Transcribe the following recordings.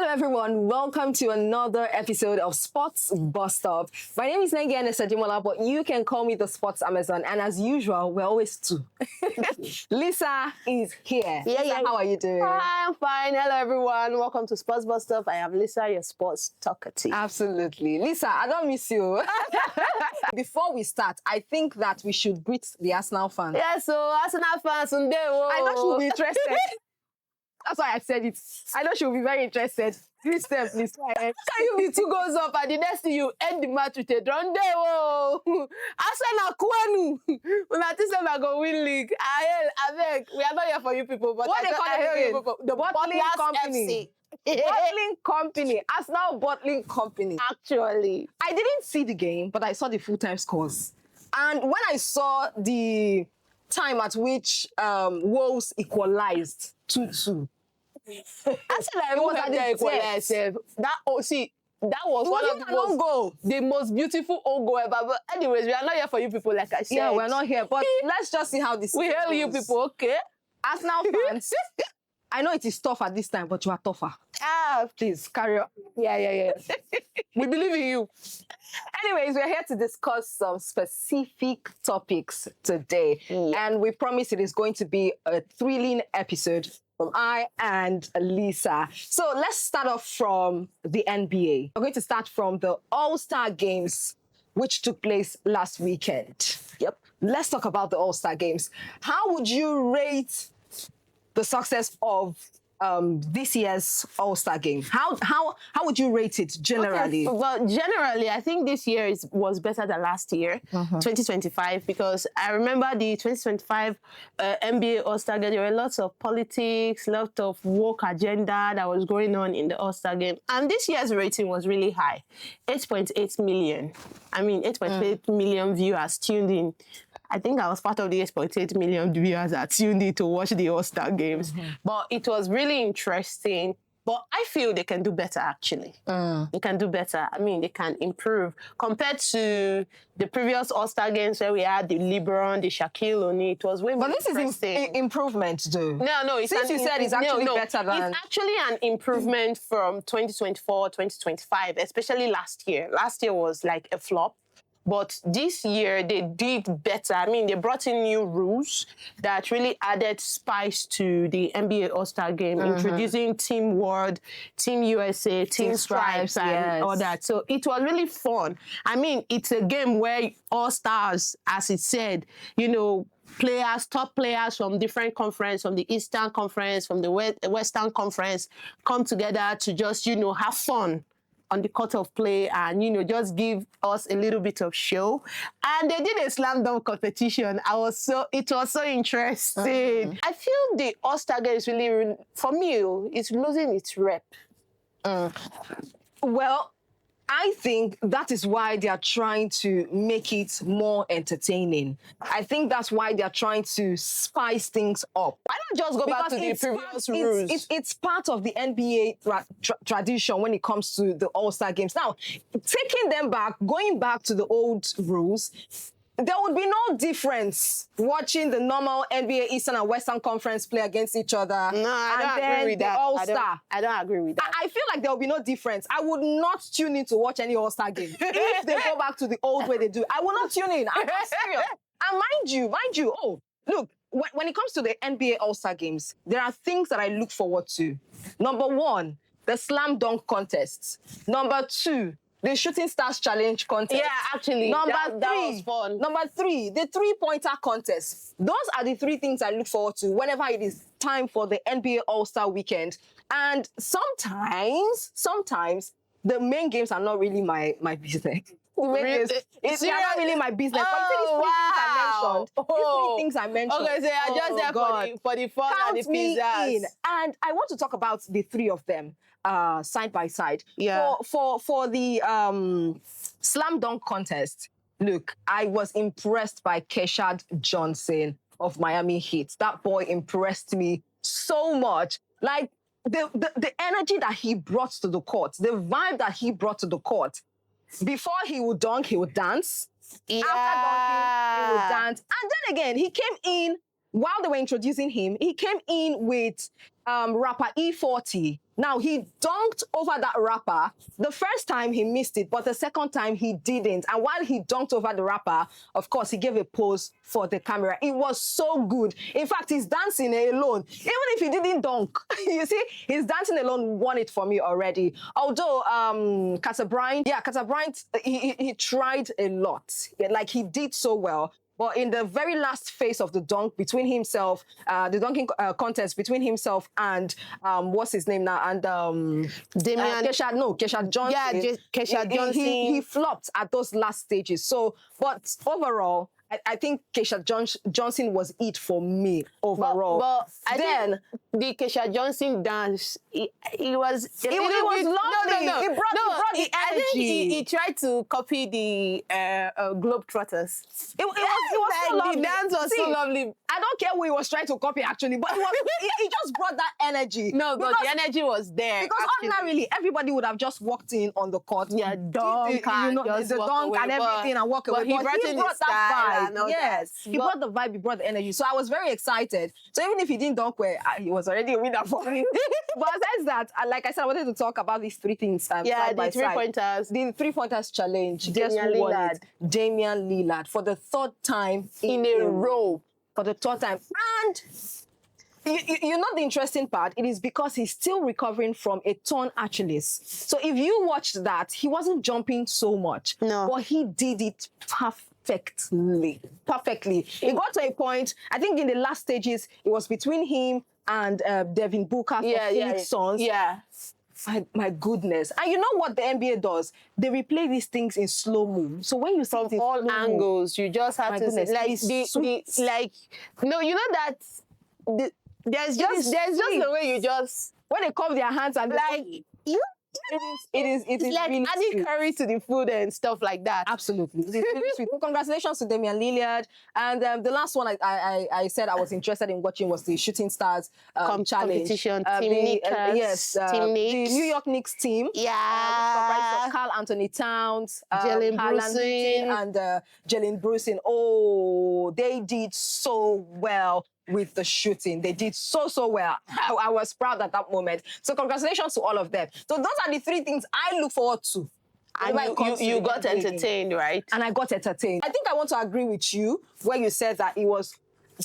Hello everyone, welcome to another episode of Sports Busstop. My name is Nengi Sajimola, but you can call me the Sports Amazon, and as usual, we're always two. Lisa is here. Lisa, how are you doing? Hi, I'm fine. Hello everyone, welcome to Sports Busstop. I am Lisa, your sports talkative. Absolutely. Lisa, I don't miss you. Before we start, I think that we should greet the Arsenal fans. Yeah, so Arsenal fans Sunday. I know she'll be interested. That's why I said it. I know she'll be very interested. Please, please. Can you be 2 goals up and the next thing you end the match with a draw? Arsenal Kwenu. When I think I'm going to win league. I beg. We are not here for you people. But what they call it again? The bottling company. Bottling company. Arsenal bottling company. Actually. I didn't see the game, but I saw the full-time scores. And when I saw the time at which Wolves equalized 2-2. Actually, I was at the equalizer. That was one of the most beautiful own goal ever. But anyways, we are not here for you people, like I said. Yeah, we're not here. But let's just see how this we hail you people, okay? Arsenal fans. I know it is tough at this time, but you are tougher. Please carry on. Yeah. We believe in you. Anyways, we're here to discuss some specific topics today. And we promise it is going to be a thrilling episode from I and Lisa. So let's start off from the NBA. We're going to start from the All-Star Games, which took place last weekend. Yep. Let's talk about the All-Star Games. How would you rate the success of this year's All-Star Game? How would you rate it generally? Okay, well, generally, I think this year was better than last year, 2025, because I remember the 2025 NBA All-Star Game. There were lots of politics, lots of woke agenda that was going on in the All-Star Game. And this year's rating was really high, 8.8 million. I mean, 8.8 million viewers tuned in. I think I was part of the 8.8 million viewers that tuned in to watch the All-Star Games. But it was really interesting. But I feel they can do better, actually. They can do better. I mean, they can improve. Compared to the previous All-Star Games where we had the LeBron, the Shaquille O'Neal, it was way more interesting. But this is improvement, though. No. Since you said it's actually better than... It's actually an improvement from 2024, 2025, especially last year. Last year was like a flop. But this year, they did better. I mean, they brought in new rules that really added spice to the NBA All-Star Game, introducing Team World, Team USA, Team Stripes, and all that. So it was really fun. I mean, it's a game where all-stars, as it said, you know, players, top players from different conferences, from the Eastern Conference, from the Western Conference, come together to just, you know, have fun on the court of play and, you know, just give us a little bit of show. And they did a slam dunk competition. It was so interesting. I feel the All-Star Game is really, for me, it's losing its rep. Well, I think that is why they are trying to make it more entertaining. I think that's why they are trying to spice things up. Why not just go back to the previous rules? It's part of the NBA tradition when it comes to the All-Star Games. Now, taking them back, going back to the old rules, there would be no difference watching the normal NBA Eastern and Western Conference play against each other. No, I don't agree with that. All-Star. I don't agree with that. I feel like there will be no difference. I would not tune in to watch any All-Star game. If they go back to the old way they do, I will not tune in. I'm serious. And mind you, oh, look, when it comes to the NBA All-Star games, there are things that I look forward to. Number 1, the slam dunk contests. Number 2, the Shooting Stars Challenge contest. Yeah, actually, that was fun. Number 3, the 3-pointer contest. Those are the 3 things I look forward to whenever it is time for the NBA All-Star Weekend. And sometimes, the main games are not really my business. It's not really my business. Oh, but these 3 things I mentioned. Okay, so you're just there for the fun and the pizzas. And I want to talk about the 3 of them side by side. Yeah. For the slam dunk contest, look, I was impressed by Keshad Johnson of Miami Heat. That boy impressed me so much. Like the energy that he brought to the court, the vibe that he brought to the court. Before he would dunk, he would dance. Yeah. After dunking, he would dance. And then again, he came in, while they were introducing him, he came in with rapper E40 Now, he dunked over that rapper. The first time he missed it, but the second time he didn't. And while he dunked over the rapper, of course, he gave a pose for the camera. It was so good. In fact, his dancing alone, even if he didn't dunk, you see, his dancing alone won it for me already. Although, Carter Bryant, he tried a lot. Yeah, like, he did so well. But in the very last phase of the dunk between himself, the dunking contest between himself and what's his name now? And Kesha Johnson. Yeah, Kesha Johnson. He flopped at those last stages. So, but overall, I think Kesha Johnson was it for me overall. But I think the Kesha Johnson dance, it was lovely. No. It brought the energy. I think he tried to copy the Globetrotters. It was so lovely. The dance was so lovely. I don't care who he was trying to copy actually, but it just brought that energy. No, but the energy was there. Because ordinarily, everybody would have just walked in on the court. Yeah, dunk, the dunk and everything and walk away. But he brought in that vibe. Yes, he brought the vibe, he brought the energy. So I was very excited. So even if he didn't dunk well, he was already a winner for me. But besides that, like I said, I wanted to talk about these three things side by side. Three-pointers. The three-pointers challenge. Damian Lillard. Damian Lillard for the third time in a row. For the third time. And you know the interesting part? It is because he's still recovering from a torn Achilles. So if you watched that, he wasn't jumping so much. No. But he did it perfectly. It got to a point, I think in the last stages, it was between him and Devin Booker for Phoenix Suns. Yeah. My goodness. And you know what the NBA does? They replay these things in slow-mo. So when you see from all angles, you just have to see, like no, you know that there's just the way you just when they cup their hands and like it is like really adding sweet. curry to the food and stuff like that. Absolutely. It is really sweet. So congratulations to Damian Lillard. And the last one I said I was interested in watching was the Shooting Stars challenge. Competition. Team Knicks. The New York Knicks team. Yeah. Comprised of Karl Anthony Towns, Jalen Brunson. and Jalen Brunson. Oh, they did so well with the shooting. They did so well. I was proud at that moment. So congratulations to all of them. So those are the three things I look forward to. And you got entertained, right? And I got entertained. I think I want to agree with you where you said that it was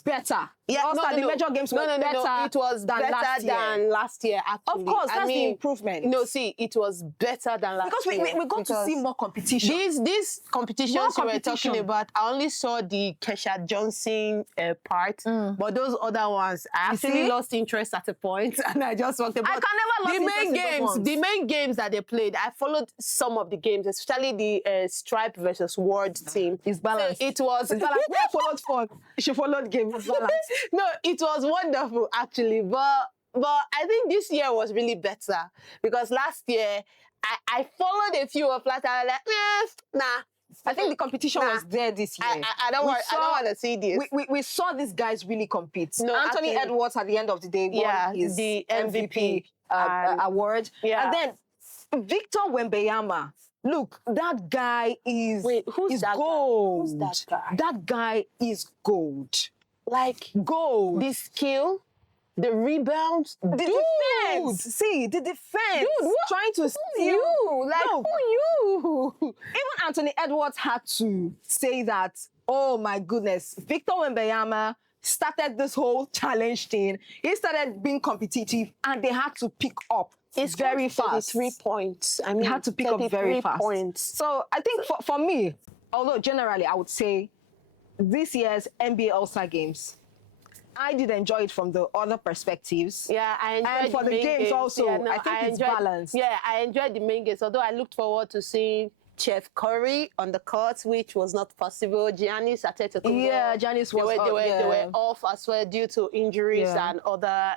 better. Yeah, the major games were better. It was than last year. Actually. Of course, that's the improvement. No, see, it was better than last year. Because we got to see more competition. These competitions you were talking about, I only saw the Kesha Johnson part, but those other ones, I actually lost interest at a point, and I just walked about. I can never lose interest. The main games that they played, I followed some of the games, especially the Stripe versus Ward team. It's balanced. So it was. It's balanced. I followed fun. She followed game. It's balanced. No, it was wonderful actually, but I think this year was really better because last year I followed a few of that. I was like, nah. I think the competition was there this year. I don't want to see this. We saw these guys really compete. No, Anthony Edwards at the end of the day won his the MVP award. Yeah. And then Victor Wembanyama. Look, that guy is who's that gold. Guy? Who's that guy? That guy is gold. Like gold. The skill, the rebounds, the defense. See, the defense. Dude, trying to steal you. Like, who you? Even Anthony Edwards had to say that, oh my goodness, Victor Wembanyama started this whole challenge thing. He started being competitive and they had to pick up. It's very fast. 3 points. I mean, they had to pick up very fast. Points. So I think for me, although generally I would say this year's NBA All-Star Games, I did enjoy it from the other perspectives. Yeah, I enjoyed and for the games also, I think it's balanced. Yeah, I enjoyed the main games, although I looked forward to seeing Chef Curry on the court, which was not possible. Giannis Antetokounmpo. Yeah, Giannis was they were off as well due to injuries and other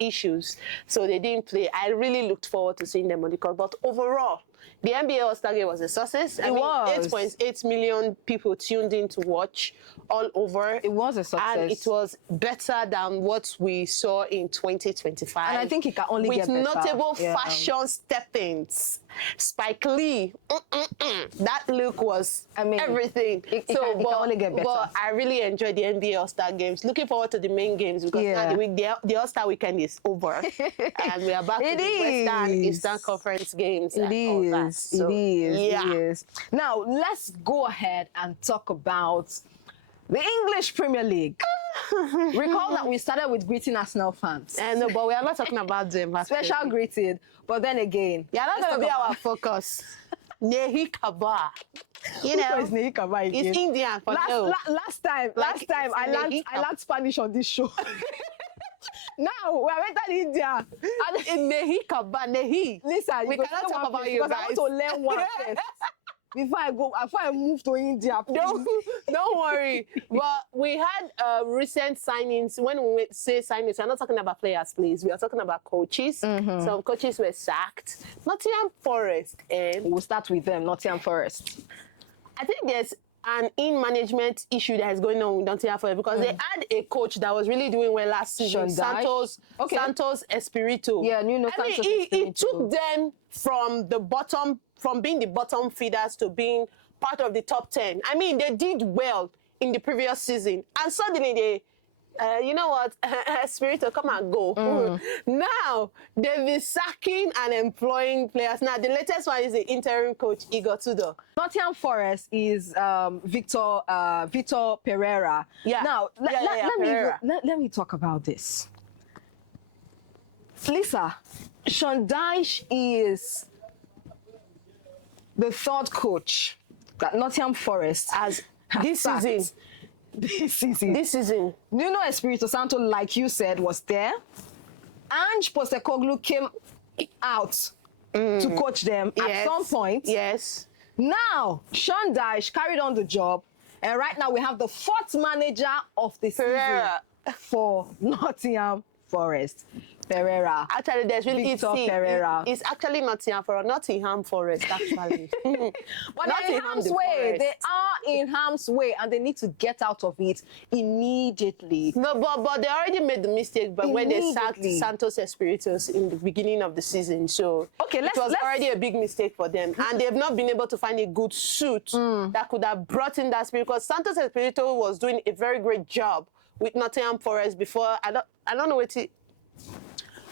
issues, so they didn't play. I really looked forward to seeing them on the court, but overall, the NBA All-Star Game was a success. I mean, was. 8.8 million people tuned in to watch all over. It was a success. And it was better than what we saw in 2025. And I think it can only get better. With notable fashion step-ins. Spike Lee, that look was everything. It can only get better. But I really enjoyed the NBA All-Star Games. Looking forward to the main games because now the All-Star weekend is over. And we are back to the Western Eastern Conference games. It is. Now, let's go ahead and talk about the English Premier League. Recall that we started with greeting Arsenal fans. No, but we are not talking about them. Special greeting. But then again, yeah, that's going to be our focus. Nehi Kaba. You know, who is Nehi Kaba again? It's Indian for last time I learned Spanish on this show. Now we have entered India. Nehi Kaba, Nehi. Listen, we cannot talk about you guys. I want to learn one first. Before I move to India, don't worry. But we had recent signings. When we say signings, we're not talking about players, please. We are talking about coaches. Some coaches were sacked. Nottingham Forest. We'll start with them, Nottingham Forest. I think there's an in-management issue that is going on with Nottingham Forest because they had a coach that was really doing well last season, Santos Espirito. Yeah, Santos Espirito. He took them from the bottom, from being the bottom feeders to being part of the top 10. I mean, they did well in the previous season, and suddenly they, you know what, Espirito, come and go. Now, they've been sacking and employing players. Now, the latest one is the interim coach, Igor Tudor. Nottingham Forest is Victor Pereira. Yeah. Now, let me talk about this. Lisa, Sean Dyche is the third coach that Nottingham Forest has this season. This season. Nuno Espirito Santo, like you said, was there. Ange Postecoglou came out to coach them at some point. Yes. Now, Sean Dyche carried on the job, and right now we have the fourth manager of the season for Nottingham Forest. Pereira. Actually, there's really Victor Pereira. It's actually Nottingham Forest, actually. But they're in harm's way. They are in harm's way, and they need to get out of it immediately. No, but they already made the mistake. But when they sacked Santos Espirito in the beginning of the season, so it was already a big mistake for them, and they've not been able to find a good suit that could have brought in that spirit. Because Santos Espirito was doing a very great job with Nottingham Forest before. I don't know what he.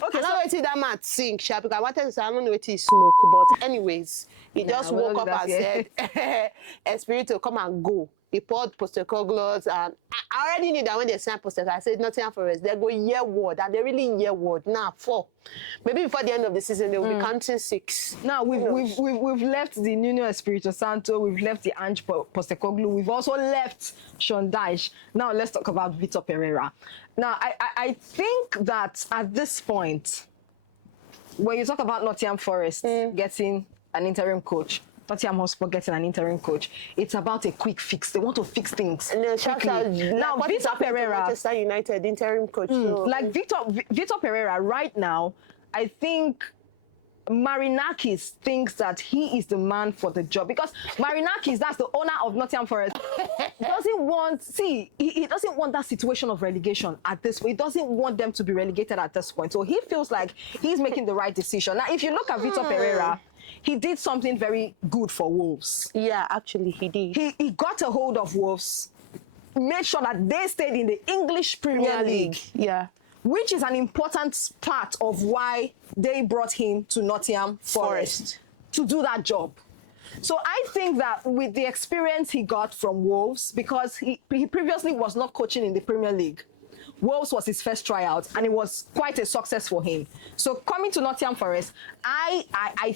Okay, I don't know what that man sing, because I wanted to say I don't know what he smoke, but anyways, he just woke up and said, Espirito, come and go. He poured Postecoglou, and I already knew that when they signed Postecoglou, I said Nottingham Forest, they go year word, and they're really year word. Now 4. Maybe before the end of the season, they will be counting 6. Now we've left the Nuno Espirito Santo, we've left the Ange Postecoglou, we've also left Sean Dyche. Now let's talk about Victor Pereira. Now I think that at this point, when you talk about Nottingham Forest getting an interim coach, Nottingham Hotspur getting an interim coach, it's about a quick fix. They want to fix things quickly. Now, Victor Pereira, Manchester United interim coach. Like Victor Pereira, right now, I think Marinakis thinks that he is the man for the job, because Marinakis, that's the owner of Nottingham Forest, doesn't want, he doesn't want that situation of relegation at this point. He doesn't want them to be relegated at this point. So he feels like he's making the right decision. Now, if you look at Victor Pereira, he did something very good for Wolves. Yeah, actually, he did. He got a hold of Wolves, made sure that they stayed in the English Premier League. Yeah. Which is an important part of why they brought him to Nottingham Forest to do that job. So I think that with the experience he got from Wolves, because he previously was not coaching in the Premier League, Wolves was his first tryout, and it was quite a success for him. So coming to Nottingham Forest, I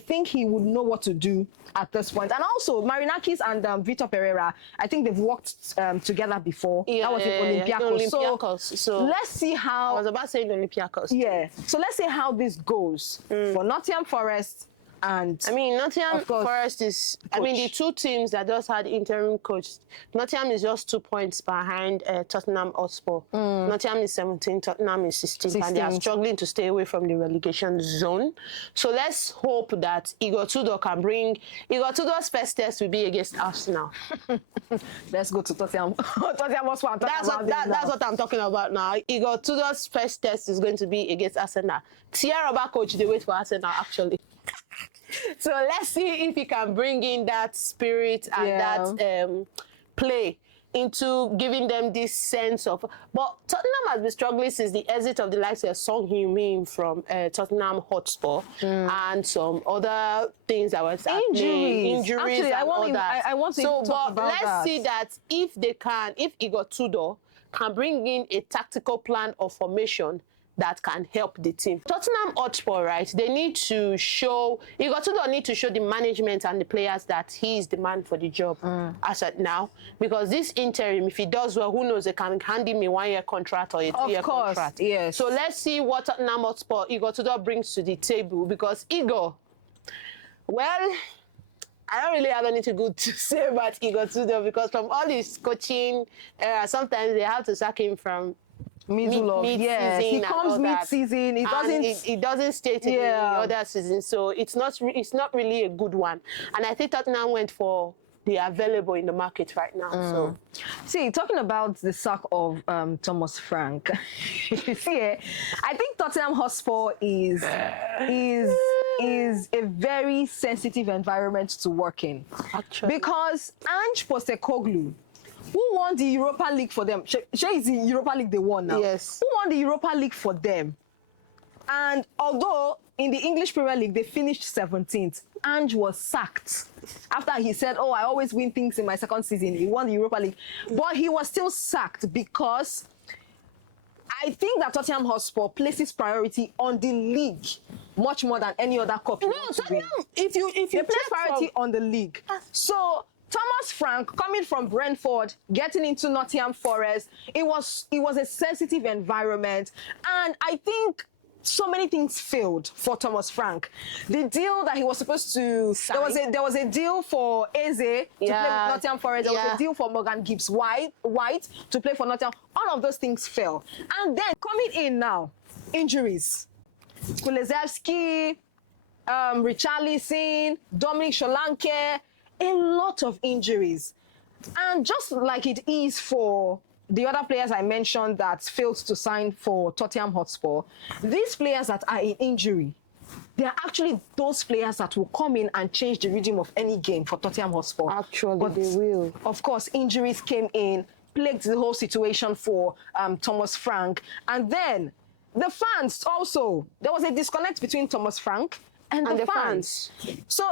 think he would know what to do at this point. And also, Marinakis and Victor Pereira, I think they've worked together before. Yeah, that was in Olympiacos. So let's see how... I was about saying Olympiacos. Yeah. So let's see how this goes for Nottingham Forest And I mean, Nottingham of course, Forest is, I mean, the two teams that just had interim coach, Nottingham is just 2 points behind Tottenham Hotspur. Nottingham is 17, Tottenham is 16, and they are 16th. struggling to stay away from the relegation zone. So let's hope that Igor Tudor can bring, Igor Tudor's first test will be against Arsenal. Let's go to Tottenham. Tottenham was one. That's what I'm talking about now. Igor Tudor's first test is going to be against Arsenal. Thierry Robert coach, they wait for Arsenal, actually. So let's see if he can bring in that spirit and that play into giving them this sense of. But Tottenham has been struggling since the exit of the likes of Son Heung-min from Tottenham Hotspur and some other things that was injuries Actually, and all that. I want to so, talk about let's that. see that if they can, if Igor Tudor can bring in a tactical plan of formation that can help the team. Tottenham Hotspur, right? They need to show, Igor Tudor need to show the management and the players that he is the man for the job as at now. Because this interim, if he does well, who knows, they can hand him a 1-year contract or a 2-year contract. Yes. So let's see what Tottenham Hotspur, Igor Tudor brings to the table. Because Igor, well, I don't really have anything good to say about Igor Tudor because from all his coaching, sometimes they have to sack him from Middle of yes, he comes mid-season. It doesn't state in the other season, so it's not really a good one. And I think Tottenham went for the available in the market right now. So, see, talking about the sack of Thomas Frank, see, I think Tottenham Hotspur is a very sensitive environment to work in, actually, because Ange Postecoglou, who won the Europa League for them? Sure, is the Europa League they won now. Yes. Who won the Europa League for them? And although in the English Premier League they finished 17th, Ange was sacked after he said, "Oh, I always win things in my second season." He won the Europa League, but he was still sacked because I think that Tottenham Hotspur places priority on the league much more than any other cup. No, Tottenham. If you they place priority on the league, so. Thomas Frank coming from Brentford, getting into Nottingham Forest, it was a sensitive environment, and I think so many things failed for Thomas Frank. The deal that he was supposed to sign. There was a deal for Eze to play with Nottingham Forest. There was a deal for Morgan Gibbs White to play for Nottingham. All of those things fell, and then coming in now, injuries. Kulusevski, Richarlison, Dominic Solanke. A lot of injuries. And just like it is for the other players I mentioned that failed to sign for Tottenham Hotspur, these players that are in injury, they are actually those players that will come in and change the rhythm of any game for Tottenham Hotspur. Actually, but they will. Of course, injuries came in, plagued the whole situation for Thomas Frank. And then the fans also, there was a disconnect between Thomas Frank and the fans. So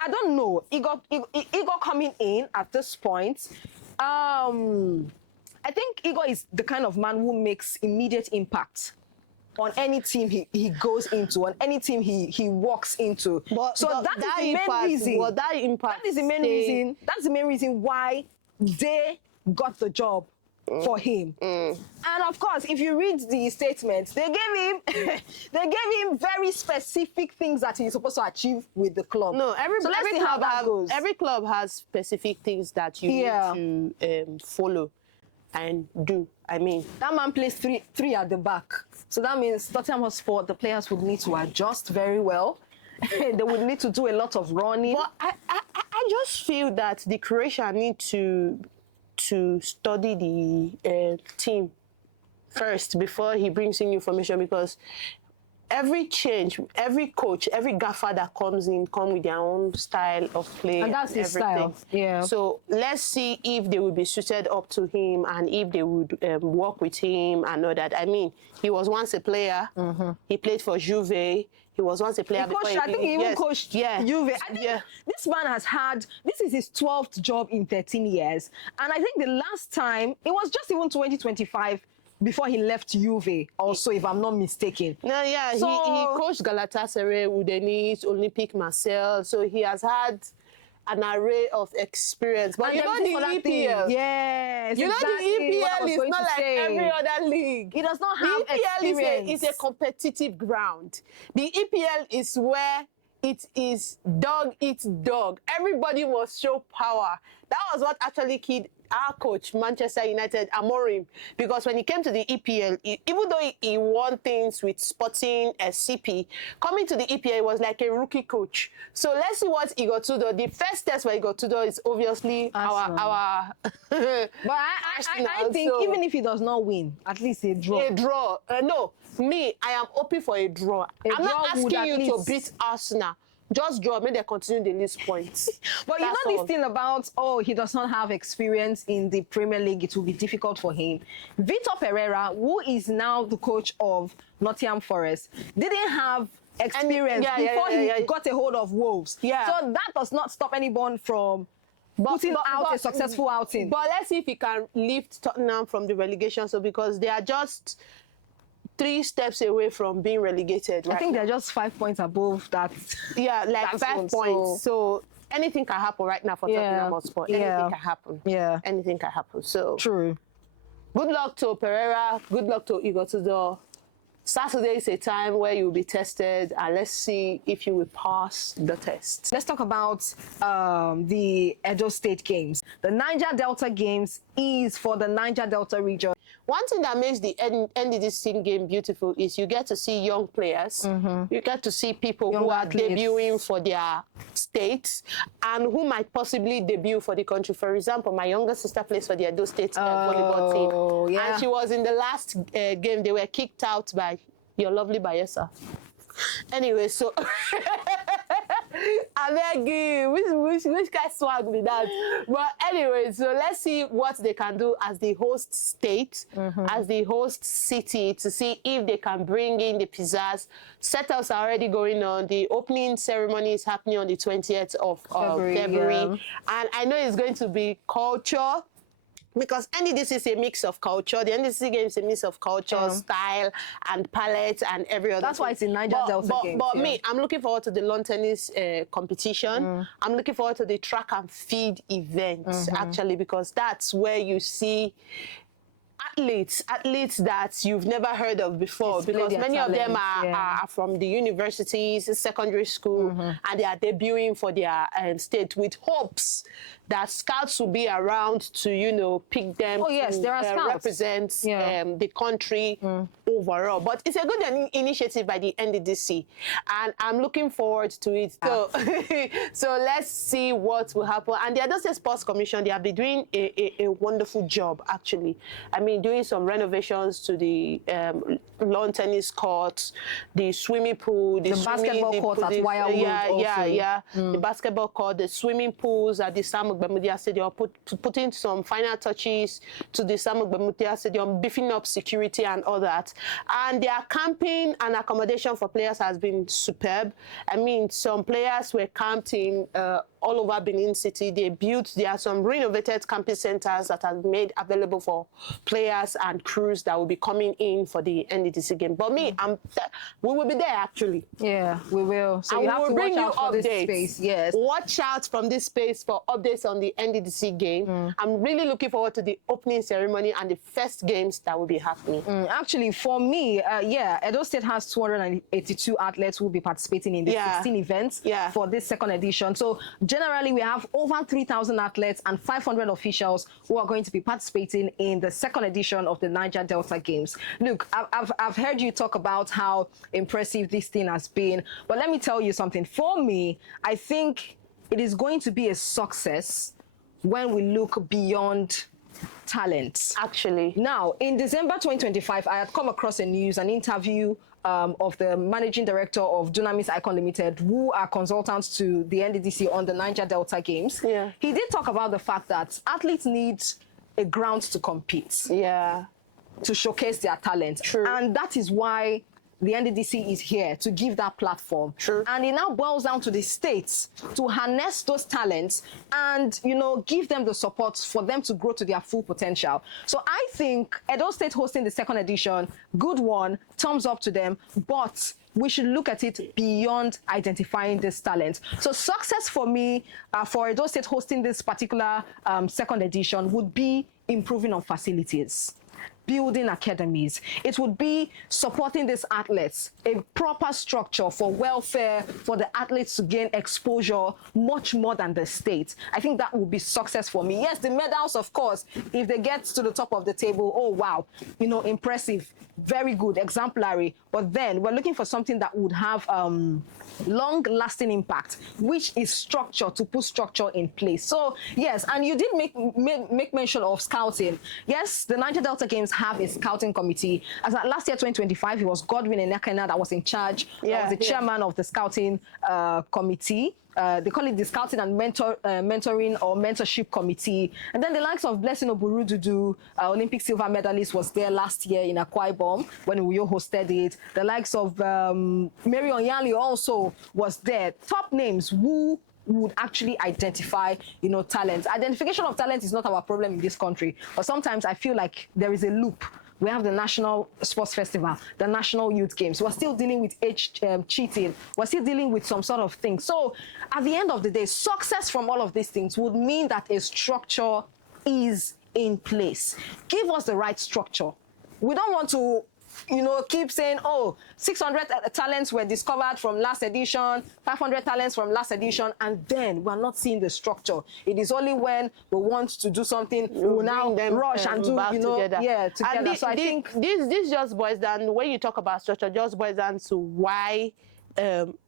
I don't know. Igor coming in at this point. I think Igor is the kind of man who makes immediate impact on any team he goes into, on any team he walks into. That's the main reason. That's the main reason why they got the job for him. And of course, if you read the statement, they gave him very specific things that he's supposed to achieve with the club. No, every club has specific things that you need to follow and do. I mean, that man plays three at the back, so that means Tottenham Hotspur, the players would need to adjust very well. They would need to do a lot of running. But I just feel that the Croatian need to study the team first before he brings in new formation, because every change, every coach, every gaffer that comes in come with their own style of play. And that's his style. Yeah. So let's see if they will be suited up to him and if they would work with him and all that. I mean, he was once a player. He played for Juve. He was once a player I think he even coached Juve. I think this man has had, this is his 12th job in 13 years. And I think the last time, it was just even 2025 before he left Juve also, if I'm not mistaken. No, yeah, so, he coached Galatasaray, Udinese, Olympique Marseille. So he has had an array of experience. But you know the EPL. Yes, you know the EPL is not like every other league. It does not have experience. The EPL is a competitive ground. The EPL is where it is dog eats dog. Everybody must show power. That was what actually killed our coach, Manchester United, Amorim, because when he came to the EPL, even though he won things with Sporting CP, coming to the EPL, he was like a rookie coach. So let's see what he got to do. The first test for he got to do is obviously our But I think so, even if he does not win, at least a draw. A draw. No, me, I am hoping for a draw. I'm not asking you to beat Arsenal. Just draw, make they continue the list points. But you know this thing about, oh, he does not have experience in the Premier League, it will be difficult for him. Vitor Pereira, who is now the coach of Nottingham Forest, didn't have experience before he got a hold of Wolves. Yeah. So that does not stop anyone from putting out a successful outing. But let's see if he can lift Tottenham from the relegation. So because they are just 3 steps away from being relegated. I think they're just 5 points above that. Yeah, like 5 points. So anything can happen right now for Tottenham Hotspur. Anything can happen. Yeah. Anything can happen. So true. Good luck to Pereira. Good luck to Igor Tudor. Saturday is a time where you'll be tested, and let's see if you will pass the test. Let's talk about the Edo State Games. The Niger Delta Games is for the Niger Delta region. One thing that makes the NDDC game beautiful is you get to see young players. You get to see people who are debuting for their states and who might possibly debut for the country. For example, my younger sister plays for the Edo State volleyball team. Yeah. And she was in the last game. They were kicked out by your lovely Bayelsa. Anyway, so I beg you, which guy swag with that? But anyway, so let's see what they can do as the host state, as the host city, to see if they can bring in the pizzazz. Setups are already going on. The opening ceremony is happening on the 20th of February. And I know it's going to be culture, because NDDC is a mix of culture. The NDDC game is a mix of culture, style, and palette, and every other. That's why it's in Niger Delta Games. But me, I'm looking forward to the lawn tennis competition. I'm looking forward to the track and field events, actually, because that's where you see athletes that you've never heard of before, because many of them are from the universities, secondary school, and they are debuting for their state with hopes that scouts will be around to, you know, pick them to represent the country overall. But it's a good initiative by the NDDC, and I'm looking forward to it. So, so let's see what will happen. And the Edo State Sports Commission, they have been doing a wonderful job, actually. I mean, doing some renovations to the lawn tennis courts, the swimming pool, the basketball court at Wirewood the basketball court, the swimming pools at the Samuel Gbemudia Stadium, putting some final touches to the Samuel Gbemudia Stadium, beefing up security and all that. And their camping and accommodation for players has been superb. I mean, some players were camped in all over Benin City. There are some renovated camping centers that are made available for players and crews that will be coming in for the NDDC game. But me, we will be there, actually. Yeah, we will. So you have to watch out for this space. Yes. Watch out from this space for updates on the NDDC game. I'm really looking forward to the opening ceremony and the first games that will be happening. Actually, for me, Edo State has 282 athletes who will be participating in the 16 events for this second edition. So generally, we have over 3,000 athletes and 500 officials who are going to be participating in the second edition of the Niger Delta Games. Look, I've heard you talk about how impressive this thing has been, but let me tell you something. For me, I think it is going to be a success when we look beyond talent. Actually. Now, in December 2025, I had come across an interview of the managing director of Dunamis Icon Limited, who are consultants to the NDDC on the Niger Delta Games. Yeah. He did talk about the fact that athletes need a ground to compete. Yeah. To showcase their talent. True. And that is why the NDDC is here to give that platform. True. And it now boils down to the states to harness those talents and, you know, give them the support for them to grow to their full potential. So I think Edo State hosting the second edition, good one, thumbs up to them, but we should look at it beyond identifying this talent. So success for me, for Edo State hosting this particular second edition would be improving on facilities. building academies. It would be supporting these athletes, a proper structure for welfare, for the athletes to gain exposure much more than the state. I think that would be success for me. Yes, the medals, of course, if they get to the top of the table, oh, wow, you know, impressive, very good, exemplary. But then we're looking for something that would have long-lasting impact, which is structure, to put structure in place. So yes, and you did make mention of scouting. Yes, the Niger Delta Games have a scouting committee. As at last year, 2025, it was Godwin Enekena that was in charge. Was the chairman of the scouting committee. They call it the Scouting and Mentoring or Mentorship Committee. And then the likes of Blessing Oburududu, Olympic silver medalist, was there last year in Akwa Ibom when Uyo hosted it. The likes of Mary Onyali also was there. Top names who would actually identify, you know, talent. Identification of talent is not our problem in this country, but sometimes I feel like there is a loop. We have the National Sports Festival, the National Youth Games. We're still dealing with age cheating. We're still dealing with some sort of thing. So at the end of the day, success from all of these things would mean that a structure is in place. Give us the right structure. We don't want to, you know, keep saying, oh, 600 talents were discovered from last edition, 500 talents from last edition, and then we're not seeing the structure. It is only when we want to do something, we will now rush and do, you know, together. Yeah, together. And so I think this just boils down, when you talk about structure, just boils down to why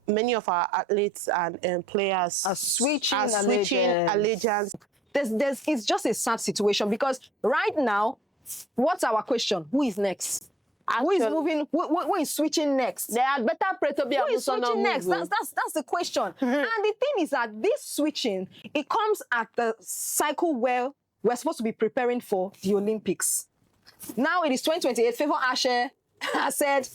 many of our athletes and players are switching allegiance. It's just a sad situation because right now, what's our question? Who is next? Who is moving? Who is switching next? They had better pray to be who is switching next? That's the question. And the thing is that this switching, it comes at the cycle where we're supposed to be preparing for the Olympics. Now it is 2028. Favor Ashe has said,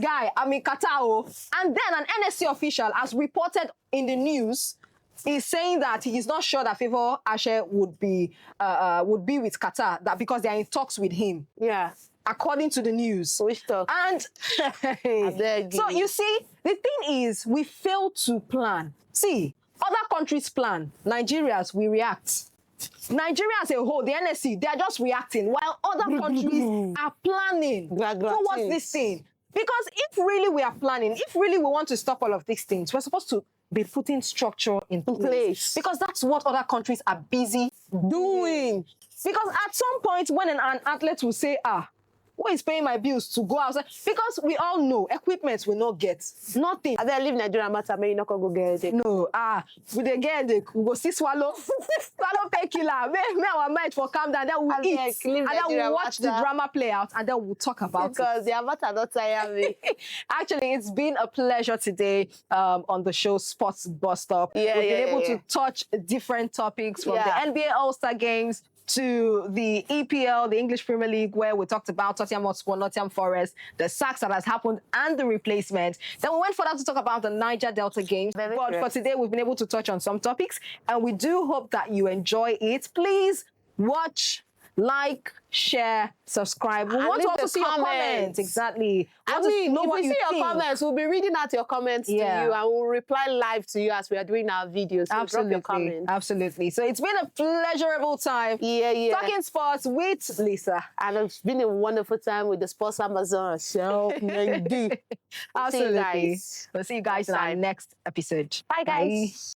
"Guy, I'm in Qatar," and then an NSC official has reported in the news. He's saying that he is not sure that Favor Ashe would be with Qatar, that because they are in talks with him. Yeah. According to the news. Which talk? And so you see, the thing is, we fail to plan. See, other countries plan. Nigerians, we react. Nigeria as a whole, the NSC, they are just reacting, while other countries are planning towards this thing. Because if really we are planning, if really we want to stop all of these things, we're supposed to be putting structure in place. Because that's what other countries are busy doing. Because at some point, when an athlete will say, who is paying my bills to go outside? Because we all know equipment will not get nothing. I leave Nigeria matter, maybe not go get it. No, we dey get it. We go see swallow, swallow painkiller. May our mind for calm down. Then we'll eat, and then we'll watch the drama play out, and then we'll talk about it. Because their matter not tire me. Actually, it's been a pleasure today on the show Sports Busstop. We've been able to touch different topics from the NBA All-Star Games to the EPL, the English Premier League, where we talked about Tottenham Hotspur, Nottingham Forest, the sacks that has happened, and the replacement. Then we went further to talk about the Niger Delta Games. But for today, we've been able to touch on some topics, and we do hope that you enjoy it. Please watch, like, share, subscribe. We want to also see your comments. Exactly. I mean, if we see your comments, we'll be reading out your comments to you, and we'll reply live to you as we are doing our videos. So drop your comments. Absolutely. So it's been a pleasurable time. Talking sports with Lisa. And it's been a wonderful time with the Sports Amazon show. Absolutely. We'll see you guys in our next episode. Bye, guys. Bye.